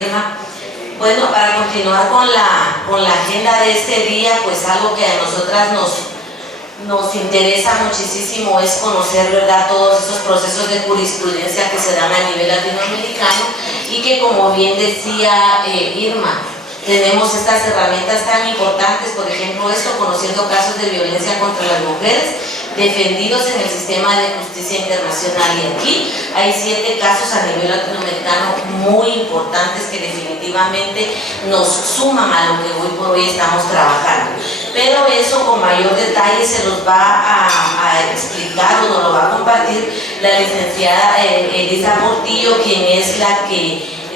Bueno, para continuar con la agenda de este día, pues algo que a nosotras nos interesa muchísimo es conocer, ¿verdad?, todos esos procesos de jurisprudencia que se dan a nivel latinoamericano y que, como bien decía Irma, tenemos estas herramientas tan importantes, por ejemplo, conociendo casos de violencia contra las mujeres defendidos en el sistema de justicia internacional, y aquí hay 7 casos a nivel latinoamericano muy importantes que definitivamente nos suman a lo que hoy por hoy estamos trabajando, pero eso con mayor detalle se los va a explicar o nos lo va a compartir la licenciada Elisa Portillo, quien es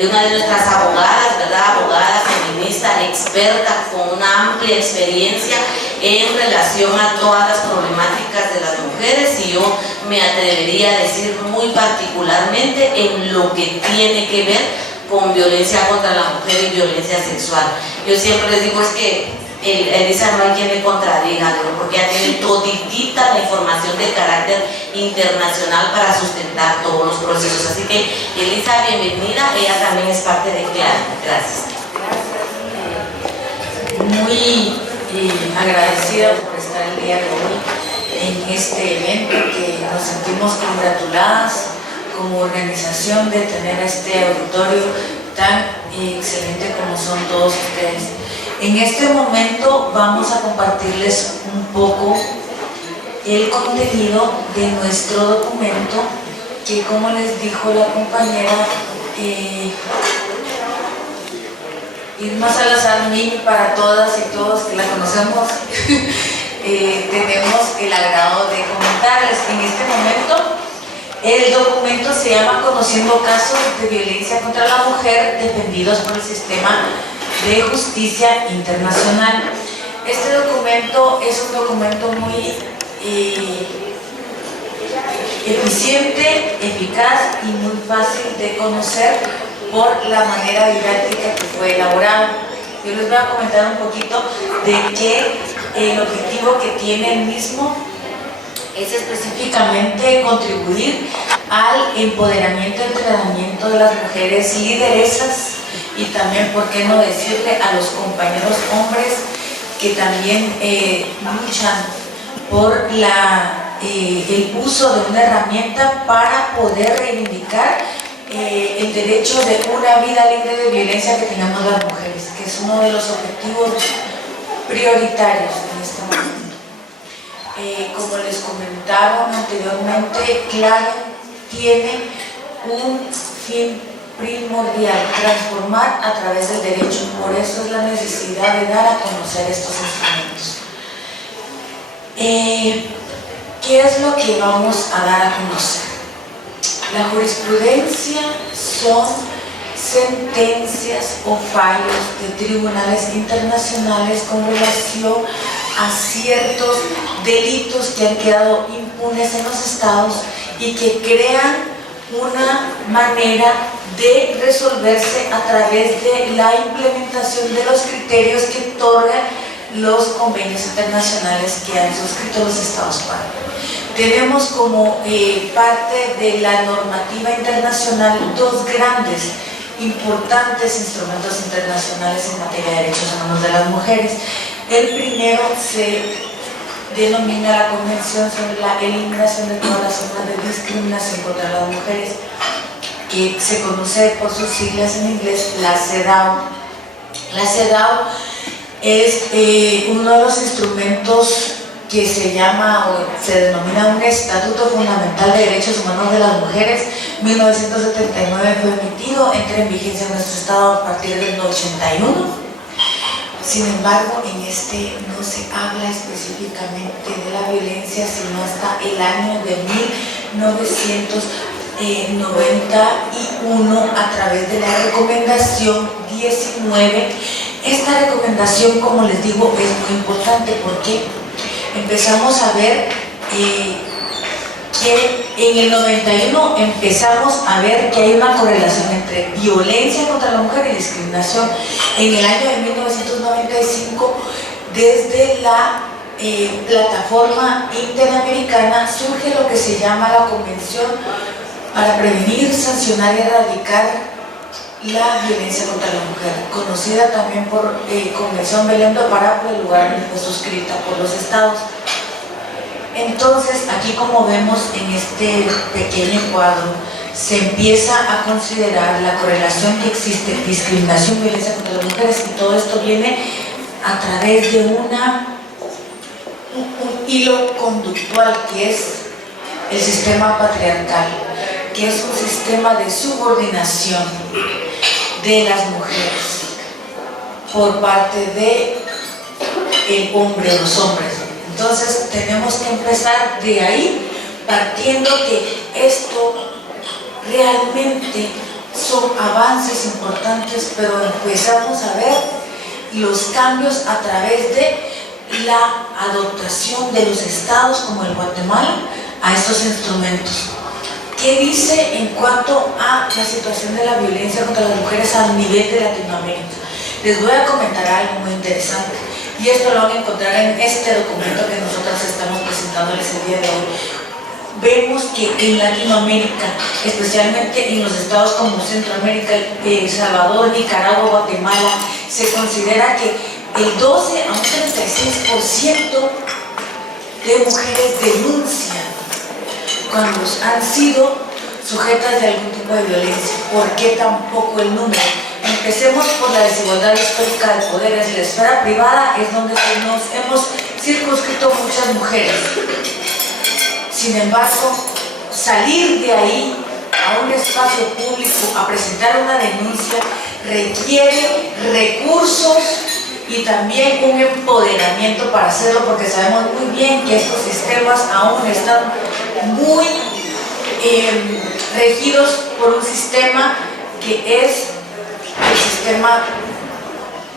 una de nuestras abogadas, ¿verdad?, abogada feminista, experta, con una amplia experiencia en relación a todas las problemáticas de las mujeres, y yo me atrevería a decir muy particularmente en lo que tiene que ver con violencia contra la mujer y violencia sexual. Yo siempre les digo, es que Elisa no hay quien me contradiga, ¿no?, porque ella tiene toditita la información de carácter internacional para sustentar todos los procesos. Así que, Elisa, bienvenida, ella también es parte de CLEAD. Gracias. Muy agradecida por estar el día de hoy en este evento, que nos sentimos congratuladas como organización de tener este auditorio tan excelente como son todos ustedes. En este momento vamos a compartirles un poco el contenido de nuestro documento, que, como les dijo la compañera Irma Salazar, Mimi, para todas y todos que la conocemos, tenemos el agrado de comentarles. En este momento el documento se llama Conociendo casos de violencia contra la mujer defendidos por el sistema de justicia internacional. Este documento es un documento muy eficiente, eficaz y muy fácil de conocer por la manera didáctica que fue elaborado. Yo les voy a comentar un poquito de que el objetivo que tiene el mismo es específicamente contribuir al empoderamiento y entrenamiento de las mujeres lideresas, y también, por qué no decirle, a los compañeros hombres que también luchan por el uso de una herramienta para poder reivindicar el derecho de una vida libre de violencia que tenemos las mujeres, que es uno de los objetivos prioritarios en este momento. Como les comentaron anteriormente, CLEAD tiene un fin primordial: transformar a través del derecho. Por eso es la necesidad de dar a conocer estos instrumentos. ¿Qué es lo que vamos a dar a conocer? La jurisprudencia son sentencias o fallos de tribunales internacionales con relación a ciertos delitos que han quedado impunes en los estados y que crean una manera de resolverse a través de la implementación de los criterios que otorgan los convenios internacionales que han suscrito los estados parte. Tenemos como parte de la normativa internacional 2 grandes, importantes instrumentos internacionales en materia de derechos humanos de las mujeres. El primero se denomina la Convención sobre la Eliminación de todas las formas de discriminación contra las mujeres, que se conoce por sus siglas en inglés, la CEDAW. La CEDAW es uno de los instrumentos que se llama o se denomina un Estatuto Fundamental de Derechos Humanos de las Mujeres. 1979 fue emitido, entra en vigencia en nuestro estado a partir del 81. Sin embargo, en este no se habla específicamente de la violencia, sino hasta el año de 1991 a través de la recomendación 19. Esta recomendación, como les digo, es muy importante porque empezamos a ver que en el 91 empezamos a ver que hay una correlación entre violencia contra la mujer y discriminación. En el año de 1995, desde la plataforma interamericana, surge lo que se llama la Convención para prevenir, sancionar y erradicar la violencia contra la mujer, conocida también por Convención Belém do Pará, por el lugar donde fue suscrita por los estados. Entonces, aquí como vemos en este pequeño cuadro, se empieza a considerar la correlación que existe, discriminación, violencia contra las mujeres, y todo esto viene a través de un hilo conductual que es el sistema patriarcal, que es un sistema de subordinación de las mujeres por parte del hombre o los hombres. Entonces tenemos que empezar de ahí, partiendo que esto realmente son avances importantes, pero empezamos a ver los cambios a través de la adoptación de los estados como el Guatemala a estos instrumentos. ¿Qué dice en cuanto a la situación de la violencia contra las mujeres a nivel de Latinoamérica? Les voy a comentar algo muy interesante, y esto lo van a encontrar en este documento que nosotras estamos presentándoles el día de hoy. Vemos que en Latinoamérica, especialmente en los estados como Centroamérica, El Salvador, Nicaragua, Guatemala, se considera que el 12 a un 36% de mujeres denuncian cuando han sido sujetas de algún tipo de violencia. ¿Por qué tampoco el número? Empecemos por la desigualdad histórica de poderes. En la esfera privada es donde nos hemos circunscrito muchas mujeres. Sin embargo, salir de ahí a un espacio público a presentar una denuncia requiere recursos y también un empoderamiento para hacerlo, porque sabemos muy bien que estos sistemas aún están muy regidos por un sistema que es el sistema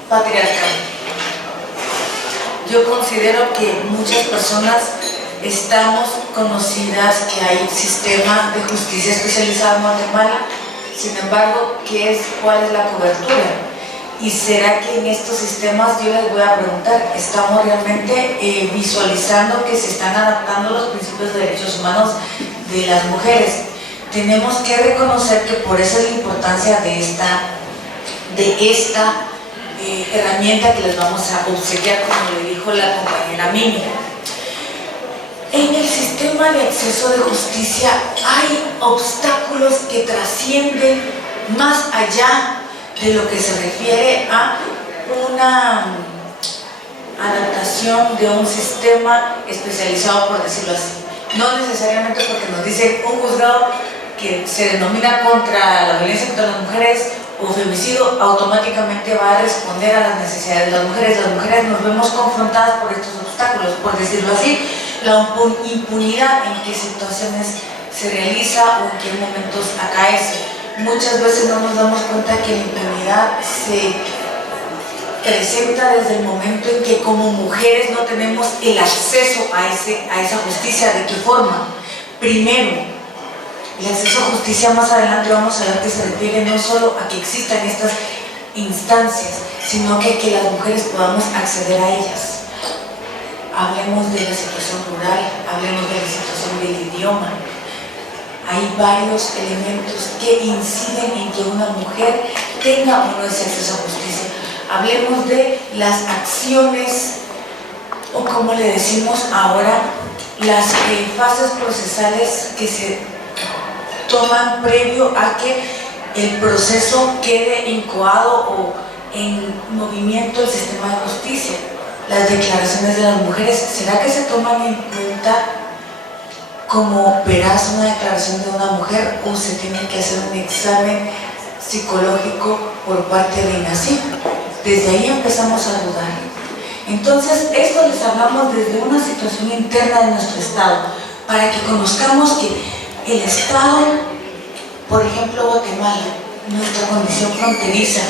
patriarcal. Yo considero que muchas personas estamos conocidas que hay un sistema de justicia especializado en Guatemala, sin embargo, ¿cuál es la cobertura? ¿Y será que en estos sistemas, yo les voy a preguntar, estamos realmente visualizando que se están adaptando los principios de derechos humanos de las mujeres? Tenemos que reconocer que por eso es la importancia de esta herramienta que les vamos a obsequiar, como le dijo la compañera Mimi. En el sistema de acceso de justicia hay obstáculos que trascienden más allá de lo que se refiere a una adaptación de un sistema especializado, por decirlo así. No necesariamente porque nos dice un juzgado que se denomina contra la violencia contra las mujeres o femicidio, automáticamente va a responder a las necesidades de las mujeres. Las mujeres nos vemos confrontadas por estos obstáculos, por decirlo así, la impunidad, en qué situaciones se realiza o en qué momentos acaece. Muchas veces no nos damos cuenta que la impunidad se presenta desde el momento en que como mujeres no tenemos el acceso a esa justicia. ¿De qué forma? Primero, el acceso a justicia, más adelante vamos a ver que se refiere no solo a que existan estas instancias, sino que las mujeres podamos acceder a ellas. Hablemos de la situación rural, hablemos de la situación del idioma. Hay varios elementos que inciden en que una mujer tenga o no ese acceso a justicia. Hablemos de las acciones, o como le decimos ahora, las fases procesales que se toman previo a que el proceso quede incoado o en movimiento el sistema de justicia. Las declaraciones de las mujeres, ¿será que se toman en cuenta como veraz una declaración de una mujer o se tiene que hacer un examen psicológico por parte de INACIP? Desde ahí empezamos a dudar. Entonces, esto les hablamos desde una situación interna de nuestro Estado, para que conozcamos que el Estado, por ejemplo Guatemala, nuestra condición fronteriza,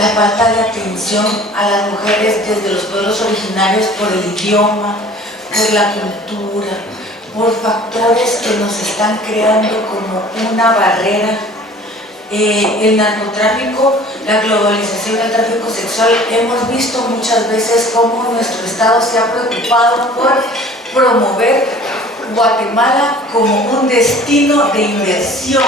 la falta de atención a las mujeres desde los pueblos originarios por el idioma, por la cultura, por factores que nos están creando como una barrera. El narcotráfico, la globalización del tráfico sexual, hemos visto muchas veces cómo nuestro Estado se ha preocupado por promover Guatemala como un destino de inversión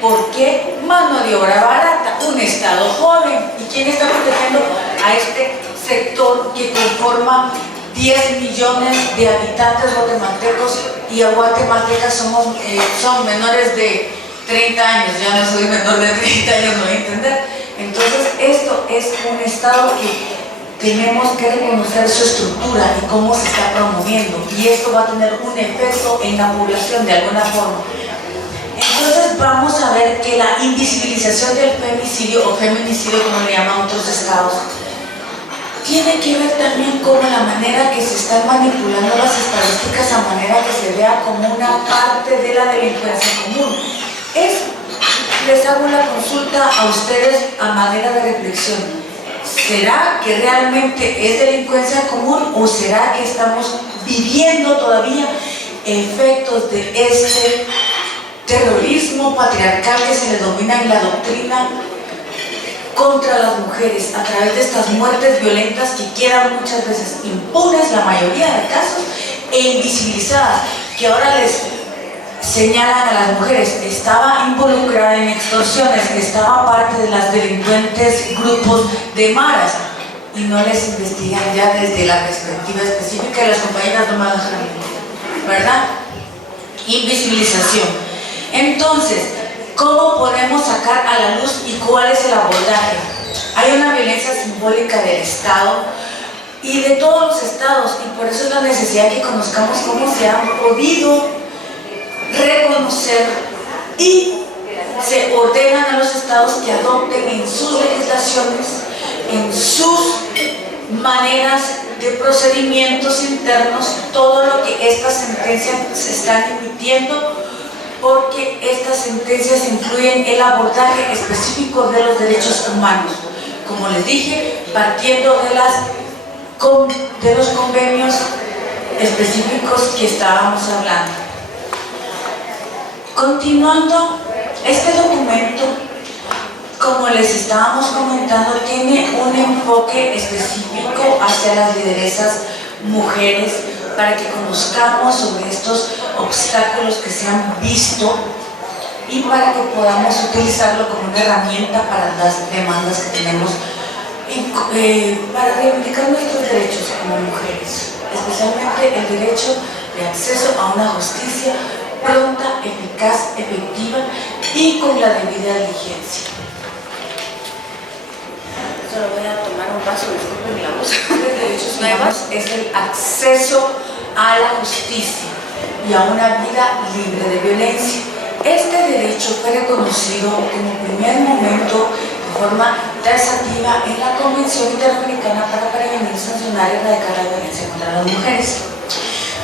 ¿Por qué? Mano de obra barata, un Estado joven. ¿Y quién está protegiendo a este sector que conforma 10 millones de habitantes guatemaltecos y a guatemaltecas son menores de 30 años? Ya no soy menor de 30 años, no voy a entender. Entonces esto es un Estado que tenemos que reconocer su estructura y cómo se está promoviendo, y esto va a tener un efecto en la población de alguna forma. Entonces vamos a ver que la invisibilización del femicidio o feminicidio, como le llaman otros estados, tiene que ver también con la manera que se están manipulando las estadísticas a manera que se vea como una parte de la delincuencia común. Les hago la consulta a ustedes a manera de reflexión. ¿Será que realmente es delincuencia común o será que estamos viviendo todavía efectos de este terrorismo patriarcal que se le domina en la doctrina contra las mujeres a través de estas muertes violentas que quedan muchas veces impunes, la mayoría de casos, e invisibilizadas, que ahora les señalan a las mujeres? Estaba involucrada en extorsiones, estaba parte de las delincuentes grupos de maras, y no les investigan ya desde la perspectiva específica de las compañeras no me dejan, ¿verdad? Invisibilización. Entonces, ¿cómo podemos sacar a la luz y cuál es el abordaje? Hay una violencia simbólica del Estado y de todos los estados, y por eso es la necesidad que conozcamos cómo se han podido reconocer y se ordenan a los estados que adopten en sus legislaciones, en sus maneras de procedimientos internos, todo lo que estas sentencias se están emitiendo, porque estas sentencias incluyen el abordaje específico de los derechos humanos, como les dije, partiendo de los convenios específicos que estábamos hablando. Continuando, este documento, como les estábamos comentando, tiene un enfoque específico hacia las lideresas mujeres para que conozcamos sobre estos obstáculos que se han visto y para que podamos utilizarlo como una herramienta para las demandas que tenemos para reivindicar nuestros derechos como mujeres, especialmente el derecho de acceso a una justicia pronta, eficaz, efectiva y con la debida diligencia. Solo voy a tomar un vaso, disculpen la voz. Los derechos humanos es el acceso a la justicia y a una vida libre de violencia. Este derecho fue reconocido como primer momento de forma taxativa en la Convención Interamericana para prevenir, sancionar y erradicar la violencia contra las mujeres.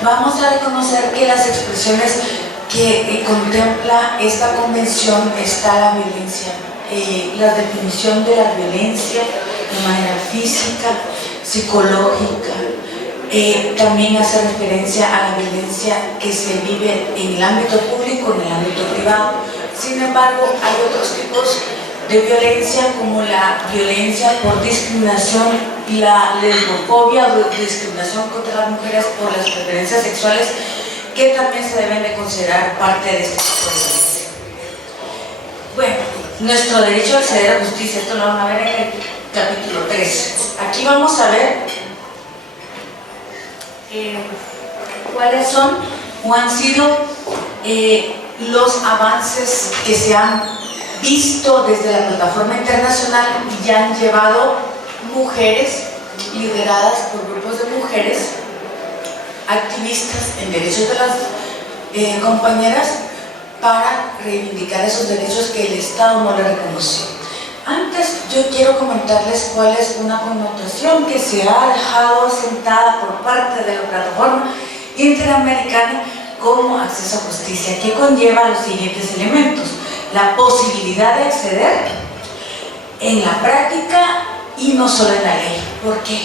Vamos a reconocer que las expresiones que contempla esta convención está la violencia, la definición de la violencia de manera física, psicológica, también hace referencia a la violencia que se vive en el ámbito público, en el ámbito privado. Sin embargo, hay otros tipos de violencia como la violencia por discriminación, la lesbofobia o discriminación contra las mujeres por las preferencias sexuales, que también se deben de considerar parte de este tipo de violencia. Bueno, nuestro derecho a acceder a justicia, esto lo van a ver en el capítulo 3. Aquí vamos a ver cuáles son o han sido los avances que se han visto desde la plataforma internacional y ya han llevado mujeres lideradas por grupos de mujeres activistas en derechos de las compañeras para reivindicar esos derechos que el Estado no le reconoció. Antes yo quiero comentarles cuál es una connotación que se ha dejado sentada por parte de la plataforma interamericana como acceso a justicia, que conlleva los siguientes elementos: la posibilidad de acceder en la práctica y no solo en la ley. ¿Por qué?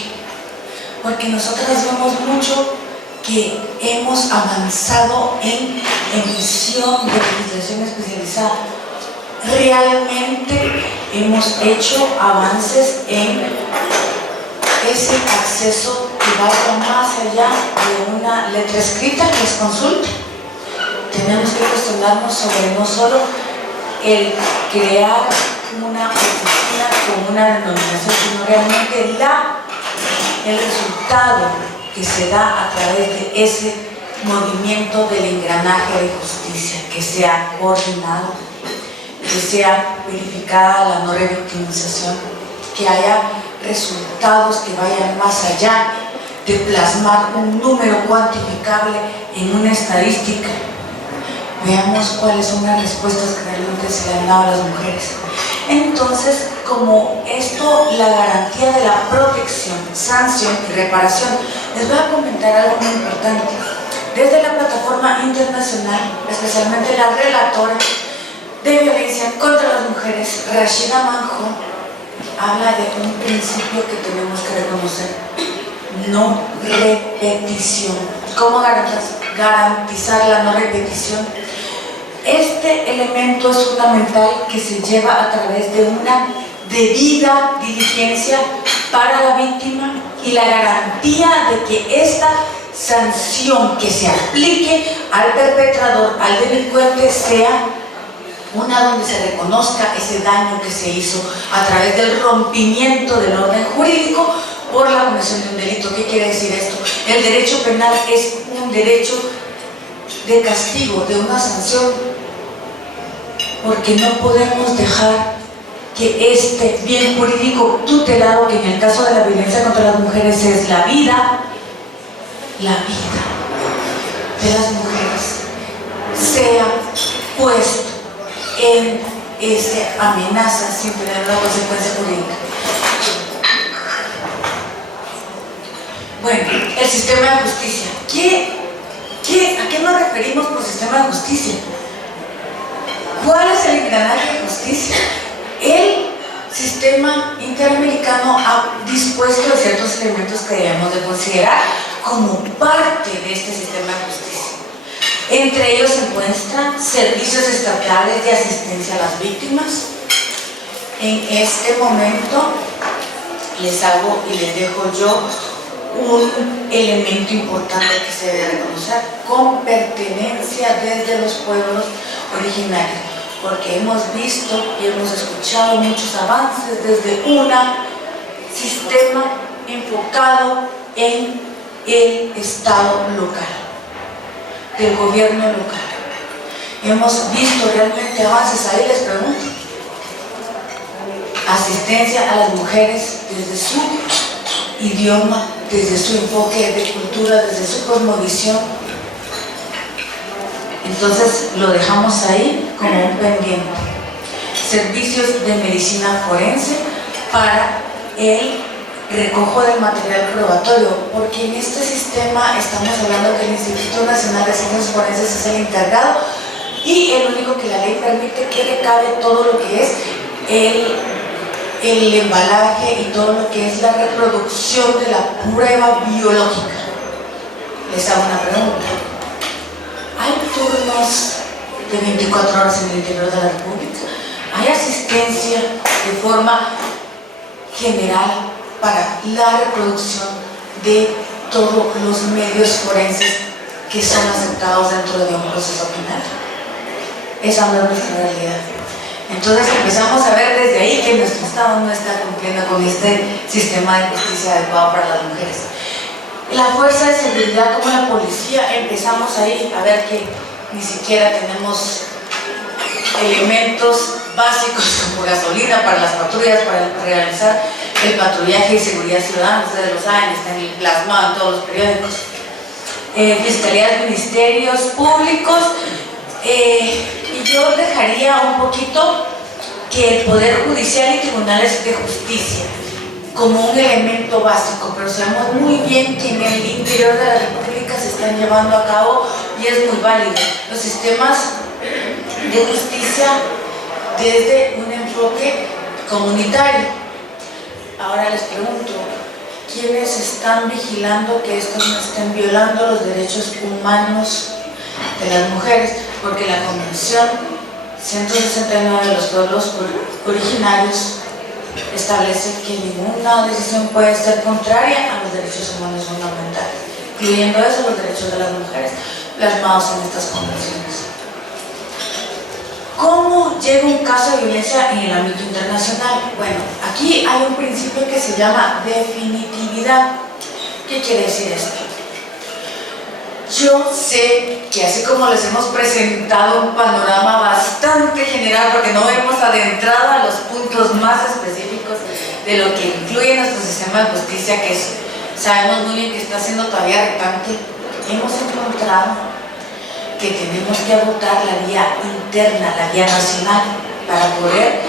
Porque nosotras vemos mucho que hemos avanzado en emisión de legislación especializada. Realmente hemos hecho avances en ese acceso que va más allá de una letra escrita que es consulta. Tenemos que cuestionarnos sobre no solo el crear una oficina con una denominación, sino realmente el resultado que se da a través de ese movimiento del engranaje de justicia, que sea coordinado, que sea verificada la no revictimización, que haya resultados que vayan más allá de plasmar un número cuantificable en una estadística. Veamos cuáles son las respuestas que realmente se le han dado a las mujeres. Entonces, como esto, la garantía de la protección, sanción y reparación, les voy a comentar algo muy importante. Desde la plataforma internacional, especialmente la relatora de violencia contra las mujeres, Rashida Manjoo, habla de un principio que tenemos que reconocer: no repetición. ¿Cómo garantizar la no repetición? Este elemento es fundamental, que se lleva a través de una debida diligencia para la víctima y la garantía de que esta sanción que se aplique al perpetrador, al delincuente, sea una donde se reconozca ese daño que se hizo a través del rompimiento del orden jurídico por la comisión de un delito. ¿Qué quiere decir esto? El derecho penal es un derecho de castigo, de una sanción, porque no podemos dejar que este bien jurídico tutelado, que en el caso de la violencia contra las mujeres es la vida de las mujeres, sea puesto en esa amenaza sin tener una consecuencia jurídica. Bueno, el sistema de justicia. ¿A qué nos referimos por sistema de justicia? ¿Cuál es el engranaje de justicia? El sistema interamericano ha dispuesto de ciertos elementos que debemos de considerar como parte de este sistema de justicia. Entre ellos se encuentran servicios estatales de asistencia a las víctimas. En este momento les hago y les dejo yo un elemento importante que se debe reconocer: con pertenencia desde los pueblos originarios, porque hemos visto y hemos escuchado muchos avances desde un sistema enfocado en el Estado local, del gobierno local. Hemos visto realmente avances. Ahí les pregunto: asistencia a las mujeres desde su idioma, desde su enfoque de cultura, desde su cosmovisión. Entonces lo dejamos ahí como un pendiente. Servicios de medicina forense para el recojo del material probatorio, porque en este sistema estamos hablando que el Instituto Nacional de Ciencias Forenses es el encargado y el único que la ley permite que recabe todo lo que es el embalaje y todo lo que es la reproducción de la prueba biológica. Les hago una pregunta: ¿hay turnos de 24 horas en el interior de la República? ¿Hay asistencia de forma general para la reproducción de todos los medios forenses que son aceptados dentro de un proceso penal? Esa no es nuestra realidad. Entonces empezamos a ver desde ahí que nuestro Estado no está cumpliendo con este sistema de justicia adecuado para las mujeres. La fuerza de seguridad como la policía, empezamos ahí a ver que ni siquiera tenemos elementos básicos como gasolina para las patrullas, para realizar el patrullaje y seguridad ciudadana. Ustedes lo saben, están plasmados en todos los periódicos. Fiscalías, ministerios públicos. Y yo dejaría un poquito que el Poder Judicial y tribunales de justicia como un elemento básico, pero sabemos muy bien que en el interior de la República se están llevando a cabo y es muy válido los sistemas de justicia desde un enfoque comunitario. Ahora les pregunto: ¿quiénes están vigilando que estos no estén violando los derechos humanos de las mujeres? Porque la Convención 169 de los pueblos originarios establece que ninguna decisión puede ser contraria a los derechos humanos fundamentales, incluyendo los derechos de las mujeres plasmados en estas convenciones. ¿Cómo llega un caso de violencia en el ámbito internacional? Bueno, aquí hay un principio que se llama definitividad. ¿Qué quiere decir esto? Yo sé que así como les hemos presentado un panorama bastante general, porque no hemos adentrado a los puntos más específicos de lo que incluye nuestro sistema de justicia, que sabemos muy bien que está siendo todavía retante, hemos encontrado que tenemos que agotar la vía interna, la vía nacional, para poder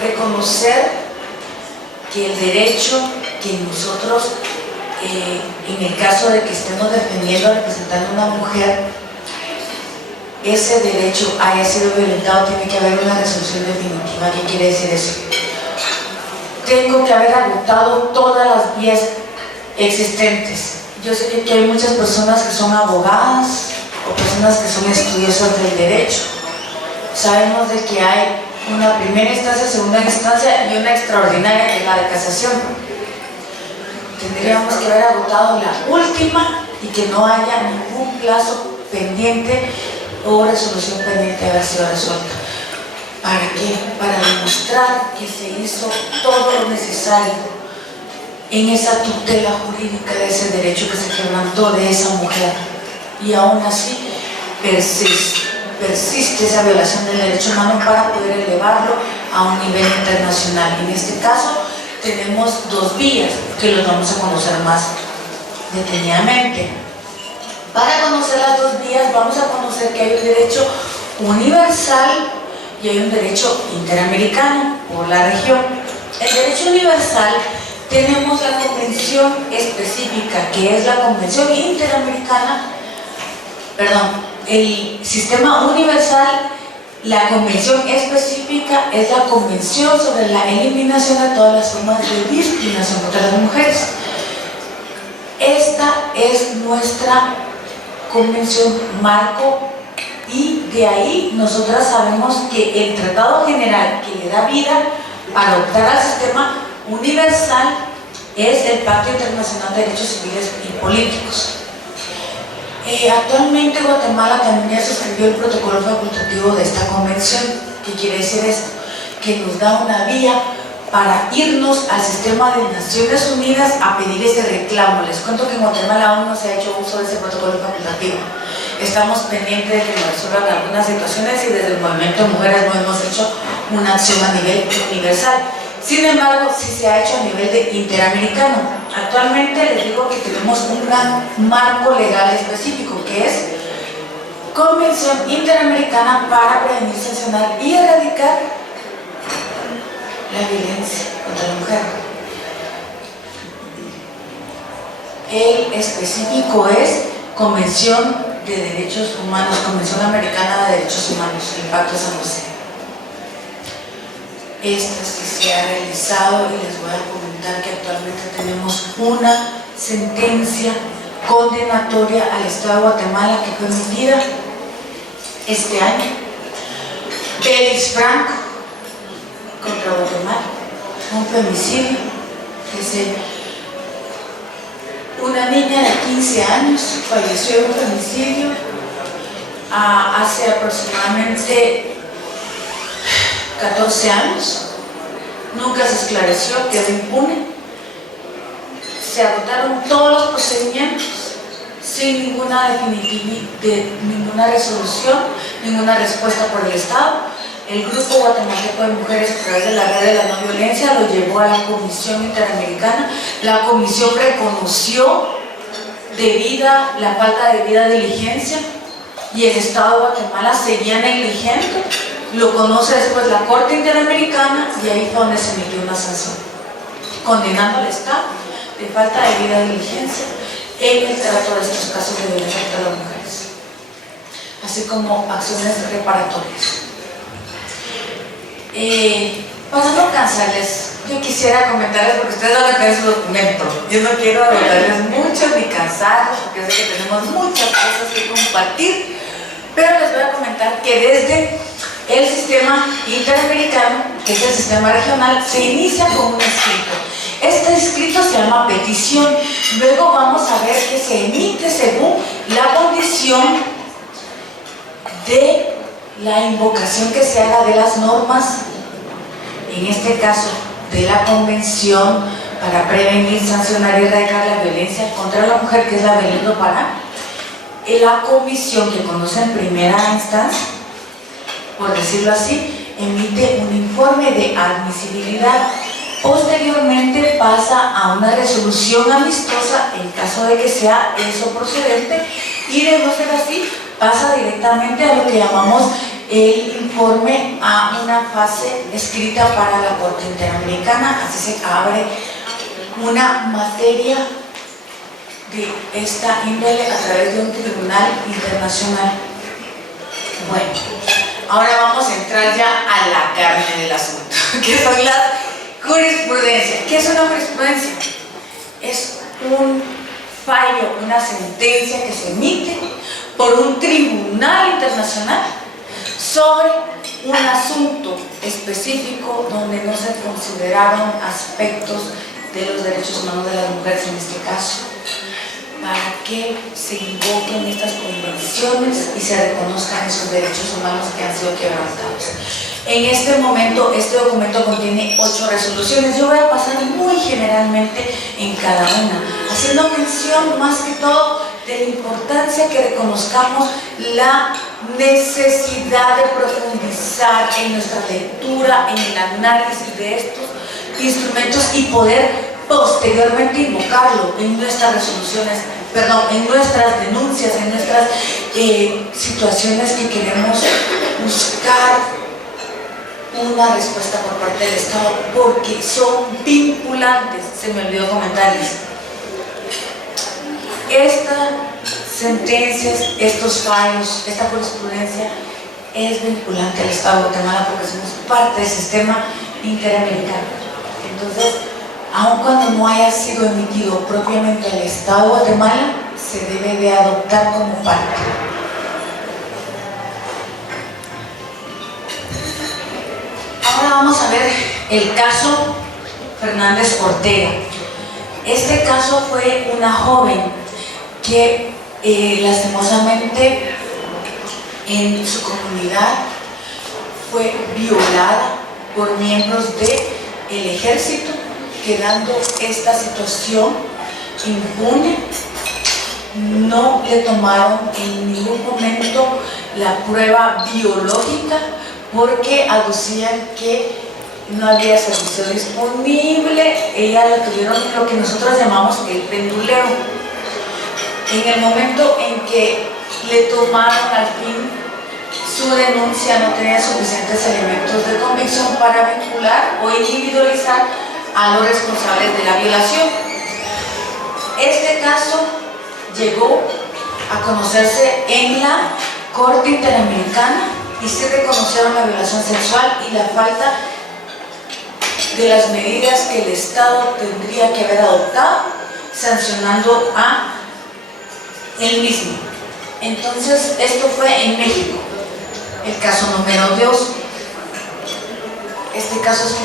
reconocer que el derecho que nosotros, en el caso de que estemos defendiendo, representando a una mujer, ese derecho haya sido violentado, tiene que haber una resolución definitiva. ¿Qué quiere decir eso? Tengo que haber agotado todas las vías existentes. Yo sé que aquí hay muchas personas que son abogadas o personas que son estudiosas del derecho. Sabemos de que hay una primera instancia, segunda instancia y una extraordinaria, que es la de casación. Tendríamos que haber agotado la última y que no haya ningún plazo pendiente o resolución pendiente de haber sido resuelta. ¿Para qué? Para demostrar que se hizo todo lo necesario en esa tutela jurídica de ese derecho que se quebrantó de esa mujer, y aún así persiste esa violación del derecho humano para poder elevarlo a un nivel internacional. En este caso tenemos dos vías que los vamos a conocer más detenidamente. Para conocer las dos vías vamos a conocer que hay un derecho universal y hay un derecho interamericano por la región. El derecho universal, tenemos la convención específica, que es la convención interamericana, el sistema universal. La convención específica es la convención sobre la eliminación de todas las formas de discriminación contra las mujeres. Esta es nuestra convención marco, y de ahí nosotras sabemos que el tratado general que le da vida para optar al sistema universal es el Pacto Internacional de Derechos Civiles y Políticos. Actualmente Guatemala también ya suscribió el protocolo facultativo de esta convención. ¿Qué quiere decir esto? Que nos da una vía para irnos al sistema de Naciones Unidas a pedir ese reclamo. Les cuento que en Guatemala aún no se ha hecho uso de ese protocolo facultativo. Estamos pendientes de que nos resuelvan algunas situaciones y desde el movimiento de mujeres no hemos hecho una acción a nivel universal. Sin embargo, sí se ha hecho a nivel de interamericano. Actualmente les digo que tenemos un marco legal específico, que es Convención Interamericana para Prevenir, Sancionar y Erradicar la Violencia contra la Mujer. El específico es Convención de Derechos Humanos, Convención Americana de Derechos Humanos, el Pacto de San José. Estas que se ha realizado, y les voy a comentar que actualmente tenemos una sentencia condenatoria al Estado de Guatemala que fue emitida este año. Félix Franco contra Guatemala, un femicidio, una niña de 15 años falleció en un femicidio hace aproximadamente 14 años, nunca se esclareció, quedó impune. Se agotaron todos los procedimientos sin ninguna ninguna resolución, ninguna respuesta por el Estado. El Grupo Guatemalteco de Mujeres, a través de la Red de la No Violencia, lo llevó a la Comisión Interamericana. La Comisión reconoció la falta de debida diligencia, y el Estado de Guatemala seguía negligente. Lo conoce después la Corte Interamericana, y ahí fue donde se emitió una sanción, condenando al Estado de falta de debida diligencia en el trato de estos casos de violencia contra las mujeres, así como acciones reparatorias. Para no cansarles, yo quisiera comentarles, porque ustedes van a tener su documento. Yo no quiero agotarles mucho ni cansarlos, porque sé que tenemos muchas cosas que compartir, pero les voy a comentar que desde el sistema interamericano, que es el sistema regional, se inicia con un escrito. Este escrito se llama petición. Luego vamos a ver que se emite según la condición de la invocación que se haga de las normas, en este caso de la Convención para prevenir, sancionar y erradicar la violencia contra la mujer, que es la Belén do Pará, la comisión que conoce en primera instancia, por decirlo así, emite un informe de admisibilidad. Posteriormente pasa a una resolución amistosa en caso de que sea eso procedente, y de no ser así pasa directamente a lo que llamamos el informe, a una fase escrita para la Corte Interamericana. Así se abre una materia de esta índole a través de un tribunal internacional. Bueno, ahora vamos a entrar ya a la carne del asunto, que son las jurisprudencias. ¿Qué es una jurisprudencia? Es un fallo, una sentencia que se emite por un tribunal internacional sobre un asunto específico donde no se consideraron aspectos de los derechos humanos de las mujeres en este caso, para que se invoquen estas convenciones y se reconozcan esos derechos humanos que han sido quebrantados. En este momento, este documento contiene 8 resoluciones. Yo voy a pasar muy generalmente en cada una, haciendo mención más que todo de la importancia que reconozcamos la necesidad de profundizar en nuestra lectura, en el análisis de estos instrumentos y poder posteriormente invocarlo en nuestras resoluciones, perdón, en nuestras denuncias, en nuestras situaciones que queremos buscar una respuesta por parte del Estado, porque son vinculantes. Se me olvidó comentarles, estas sentencias, estos fallos, esta jurisprudencia es vinculante al Estado de Guatemala porque somos parte del sistema interamericano. Entonces, aun cuando no haya sido emitido propiamente al Estado de Guatemala, se debe de adoptar como parte. Ahora vamos a ver el caso Fernández Ortega. Este caso fue una joven que lastimosamente en su comunidad fue violada por miembros del ejército, quedando esta situación impune. No le tomaron en ningún momento la prueba biológica porque aducían que no había servicio disponible. Ella la tuvieron lo que nosotros llamamos el penduleo. En el momento en que le tomaron al fin su denuncia, no tenía suficientes elementos de convicción para vincular o individualizar a los responsables de la violación. Este caso llegó a conocerse en la Corte Interamericana y se reconocieron la violación sexual y la falta de las medidas que el Estado tendría que haber adoptado, sancionando a él mismo. Entonces, esto fue en México, el caso número 2. Este caso es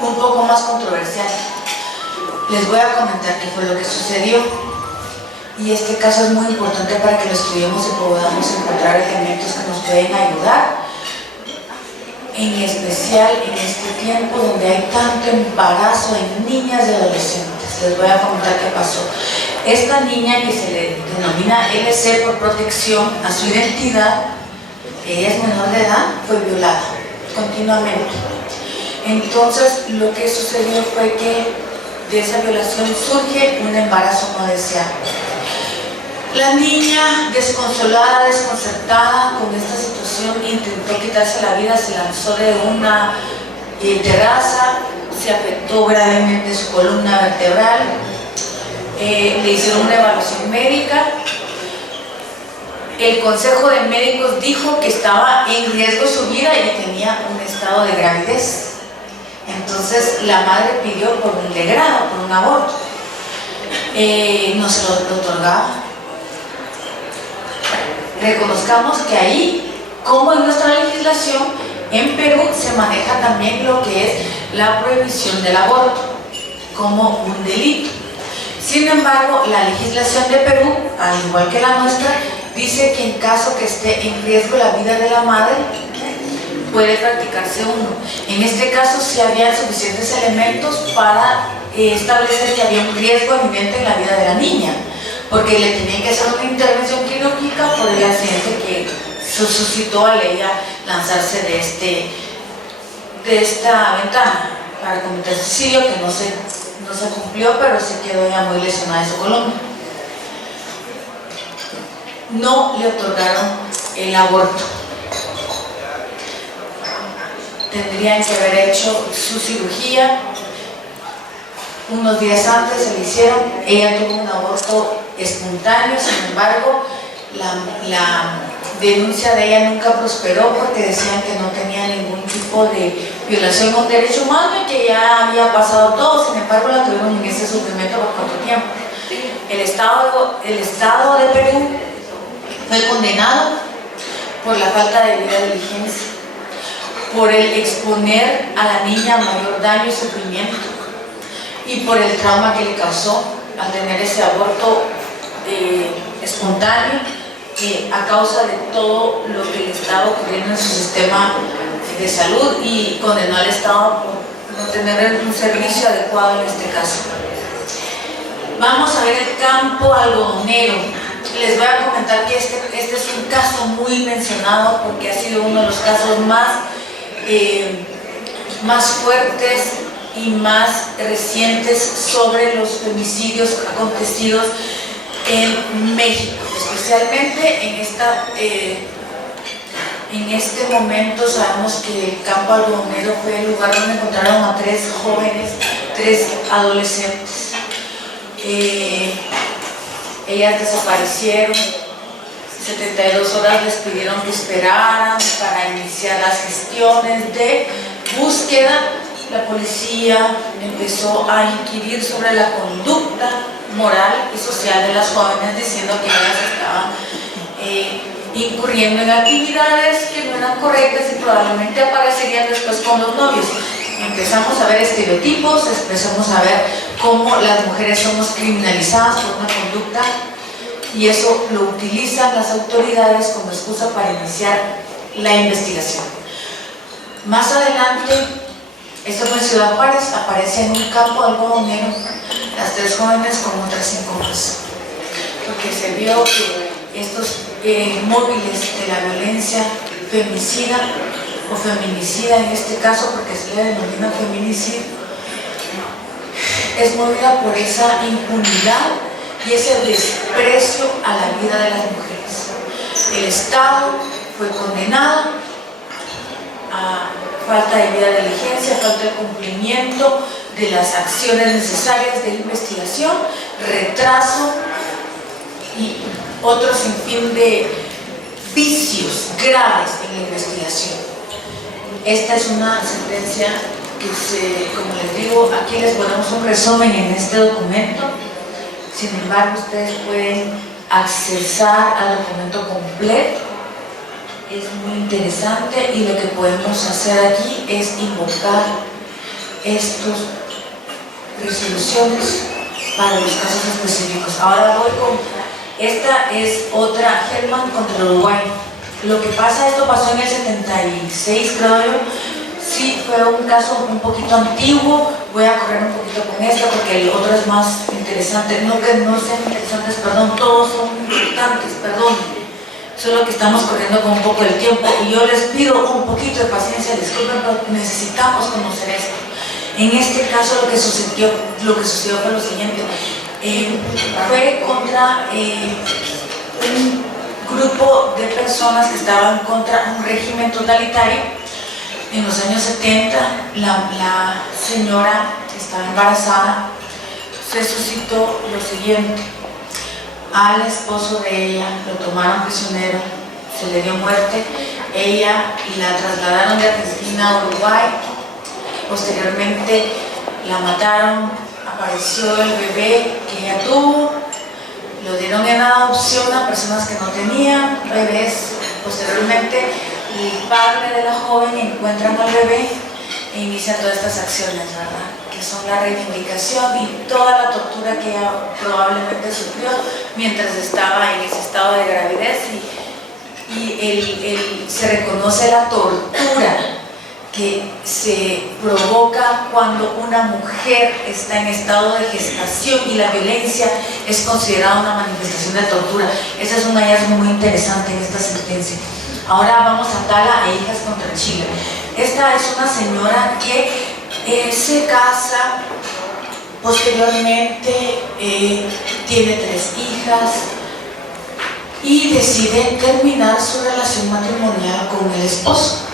un poco más controversial. Les voy a comentar qué fue lo que sucedió. Y este caso es muy importante para que lo estudiemos y podamos encontrar elementos que nos pueden ayudar, en especial en este tiempo donde hay tanto embarazo en niñas y adolescentes. Les voy a comentar qué pasó. Esta niña, que se le denomina LC por protección a su identidad, ella es menor de edad, fue violada continuamente. Entonces, lo que sucedió fue que de esa violación surge un embarazo no deseado. La niña, desconsolada, desconcertada con esta situación, intentó quitarse la vida, se lanzó de una terraza, se afectó gravemente su columna vertebral, le hicieron una evaluación médica. El Consejo de Médicos dijo que estaba en riesgo su vida y tenía un estado de gravidez. Entonces la madre pidió por un legrado, por un aborto. No se lo otorgaba. Reconozcamos que ahí, como en nuestra legislación, en Perú se maneja también lo que es la prohibición del aborto como un delito. Sin embargo, la legislación de Perú, al igual que la nuestra, dice que en caso que esté en riesgo la vida de la madre, puede practicarse uno. En este caso sí había suficientes elementos para establecer que había un riesgo eminente en la vida de la niña, porque le tenían que hacer una intervención quirúrgica por el accidente que suscitó al ella lanzarse de esta ventana para cometer suicidio, que no se cumplió, pero se quedó ya muy lesionada de su columna. No le otorgaron el aborto. Tendrían que haber hecho su cirugía. Unos días antes se le hicieron. Ella tuvo un aborto espontáneo, sin embargo, la denuncia de ella nunca prosperó porque decían que no tenía ningún tipo de violación a un derecho humano y que ya había pasado todo. Sin embargo, la tuvieron en ese sufrimiento por cuánto tiempo. El Estado de Perú fue condenado por la falta de debida diligencia, por el exponer a la niña a mayor daño y sufrimiento y por el trauma que le causó al tener ese aborto espontáneo a causa de todo lo que le estaba ocurriendo en su sistema de salud, y condenó al Estado por no tener un servicio adecuado en este caso. Vamos a ver el campo algodonero. Les voy a comentar que este es un caso muy mencionado porque ha sido uno de los casos más fuertes y más recientes sobre los femicidios acontecidos en México, especialmente en este momento. Sabemos que el campo algodonero fue el lugar donde encontraron a 3 jóvenes, 3 adolescentes. Ellas desaparecieron. 72 horas les pidieron que esperaran para iniciar las gestiones de búsqueda. La policía empezó a inquirir sobre la conducta moral y social de las jóvenes, diciendo que ellas estaban incurriendo en actividades que no eran correctas y probablemente aparecerían después con los novios. Empezamos a ver estereotipos, empezamos a ver cómo las mujeres somos criminalizadas por una conducta, y eso lo utilizan las autoridades como excusa para iniciar la investigación. Más adelante, esto fue en Ciudad Juárez, aparece en un campo algodonero las 3 jóvenes con otras 5 más, porque se vio que estos móviles de la violencia femicida o feminicida, en este caso porque se le denomina feminicidio, es movida por esa impunidad y ese desprecio a la vida de las mujeres. El Estado fue condenado a falta de debida diligencia, falta de cumplimiento de las acciones necesarias de investigación, retraso y otro sinfín de vicios graves en la investigación. Esta es una sentencia que como les digo, aquí les ponemos un resumen en este documento. Sin embargo, ustedes pueden accesar al documento completo. Es muy interesante y lo que podemos hacer aquí es invocar estas resoluciones para los casos específicos. Ahora voy con, esta es otra, Hellman contra Uruguay. Lo que pasa, esto pasó en el 76, creo yo. Sí, fue un caso un poquito antiguo. Voy a correr un poquito con esto porque el otro es más interesante. No que no sean interesantes, perdón, todos son importantes, perdón. Solo que estamos corriendo con un poco el tiempo y yo les pido un poquito de paciencia, disculpen, pero necesitamos conocer esto. En este caso lo que sucedió fue lo siguiente. Fue contra un grupo de personas que estaban contra un régimen totalitario. En los años 70, la señora estaba embarazada. Se suscitó lo siguiente: al esposo de ella lo tomaron prisionero, se le dio muerte, ella la trasladaron de Argentina a Uruguay, posteriormente la mataron, apareció el bebé que ella tuvo, lo dieron en adopción a personas que no tenían bebés. Posteriormente el padre de la joven encuentran al bebé e inician todas estas acciones, ¿verdad? Que son la reivindicación y toda la tortura que ella probablemente sufrió mientras estaba en ese estado de gravidez y se reconoce la tortura que se provoca cuando una mujer está en estado de gestación y la violencia es considerada una manifestación de tortura. Ese es un hallazgo muy interesante en esta sentencia. Ahora vamos a Tala e Hijas contra Chile. Esta es una señora que se casa, posteriormente tiene 3 hijas y decide terminar su relación matrimonial con el esposo.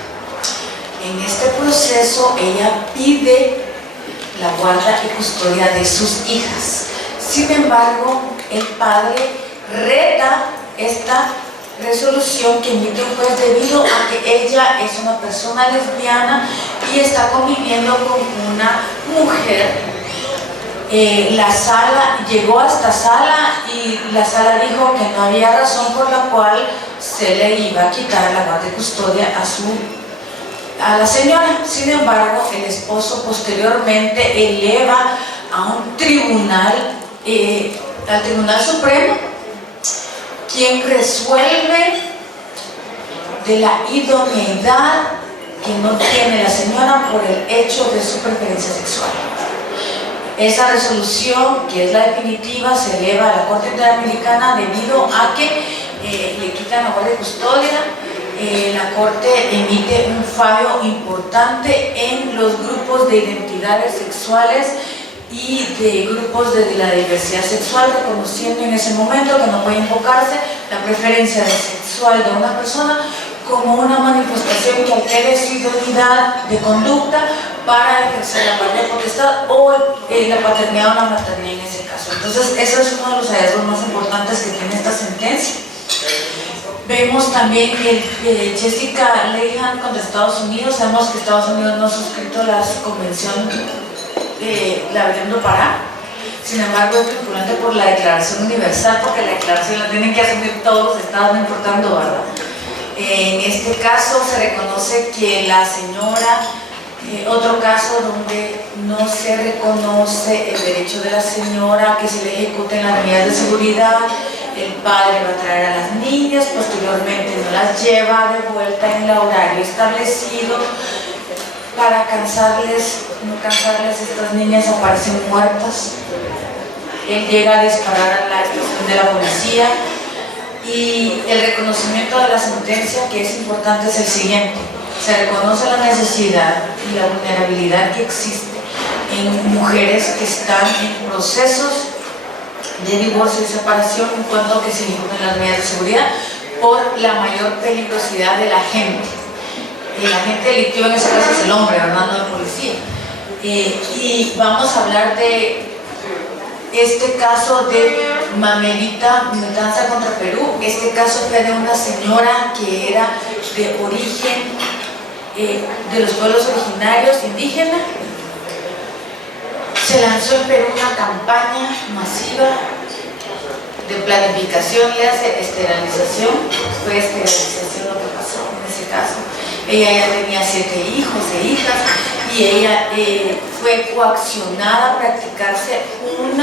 En este proceso ella pide la guarda y custodia de sus hijas. Sin embargo, el padre reta esta resolución que emite un juez debido a que ella es una persona lesbiana y está conviviendo con una mujer. La sala llegó a esta sala y la sala dijo que no había razón por la cual se le iba a quitar la guarda y custodia a la señora. Sin embargo, el esposo posteriormente eleva a un tribunal, al Tribunal Supremo, quien resuelve de la idoneidad que no tiene la señora por el hecho de su preferencia sexual. Esa resolución, que es la definitiva, se eleva a la Corte Interamericana debido a que le quitan la guardia y custodia. La Corte emite un fallo importante en los grupos de identidades sexuales y de grupos de la diversidad sexual, reconociendo en ese momento que no puede invocarse la preferencia sexual de una persona como una manifestación que altere su idoneidad de conducta para ejercer la patria potestad o la paternidad o la maternidad en ese caso. Entonces, eso es uno de los hallazgos más importantes que tiene esta sentencia. Vemos también que Jessica Leighan contra Estados Unidos. Sabemos que Estados Unidos no ha suscrito la Convención de la Belém do Pará. Sin embargo, es vinculante por la Declaración Universal, porque la declaración la tienen que asumir todos los estados, no importando, ¿verdad? En este caso se reconoce que la señora, otro caso donde no se reconoce el derecho de la señora que se le ejecuten las medidas de seguridad. El padre va a traer a las niñas, posteriormente no las lleva de vuelta en el horario establecido. Para no cansarles, estas niñas aparecen muertas. Él llega a disparar a la estación de la policía y el reconocimiento de la sentencia, que es importante, es el siguiente: se reconoce la necesidad y la vulnerabilidad que existe en mujeres que están en procesos de divorcio y separación en cuanto a que se imponen las medidas de seguridad por la mayor peligrosidad del agente. El agente delictivo en ese caso es el hombre, ¿verdad? No el policía. Y vamos a hablar de este caso de Mamerita Matanza contra Perú. Este caso fue de una señora que era de origen de los pueblos originarios indígenas. Se lanzó en Perú una campaña masiva de planificación y de esterilización. Fue esterilización lo que pasó en ese caso. Ella ya tenía 7 hijos e hijas y ella fue coaccionada a practicarse un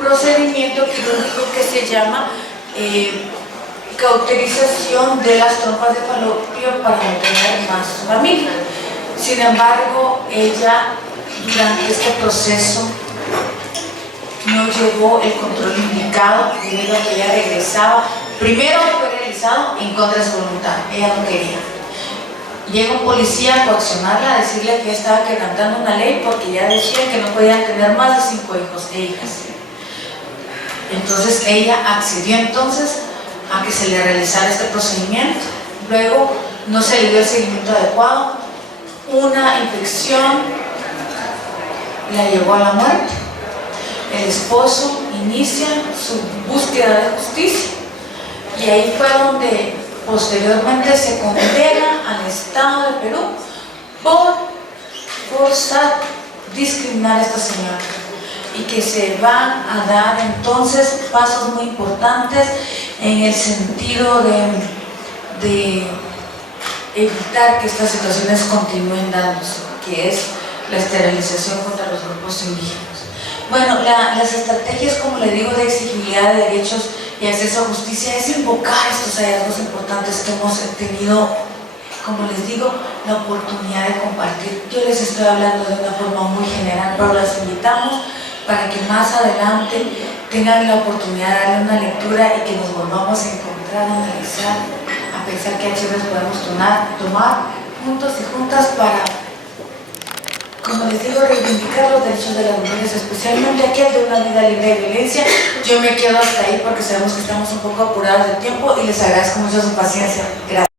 procedimiento quirúrgico que se llama cauterización de las trompas de falopio para no tener más familia. Sin embargo, ella durante este proceso no llevó el control indicado debido a que ella regresaba. Primero fue realizado en contra de su voluntad, ella no quería. Llega un policía a coaccionarla, a decirle que estaba quebrantando una ley porque ya decía que no podían tener más de 5 hijos e hijas. Entonces ella accedió a que se le realizara este procedimiento. Luego no se le dio el seguimiento adecuado, una infección la llevó a la muerte. El esposo inicia su búsqueda de justicia y ahí fue donde posteriormente se condena al Estado de Perú por forzar, discriminar a esta señora, y que se van a dar entonces pasos muy importantes en el sentido de evitar que estas situaciones continúen dándose. que es la esterilización contra los grupos indígenas. Bueno, las estrategias, como le digo, de exigibilidad de derechos y acceso a justicia es invocar estos hallazgos importantes que hemos tenido, como les digo, la oportunidad de compartir. Yo les estoy hablando de una forma muy general, pero las invitamos para que más adelante tengan la oportunidad de darle una lectura y que nos volvamos a encontrar, a analizar, a pensar qué acciones podemos tomar juntos y juntas para, como les digo, reivindicar los derechos de las mujeres, especialmente aquel de una vida libre de violencia. Yo me quedo hasta ahí porque sabemos que estamos un poco apurados de tiempo y les agradezco mucho su paciencia. Gracias.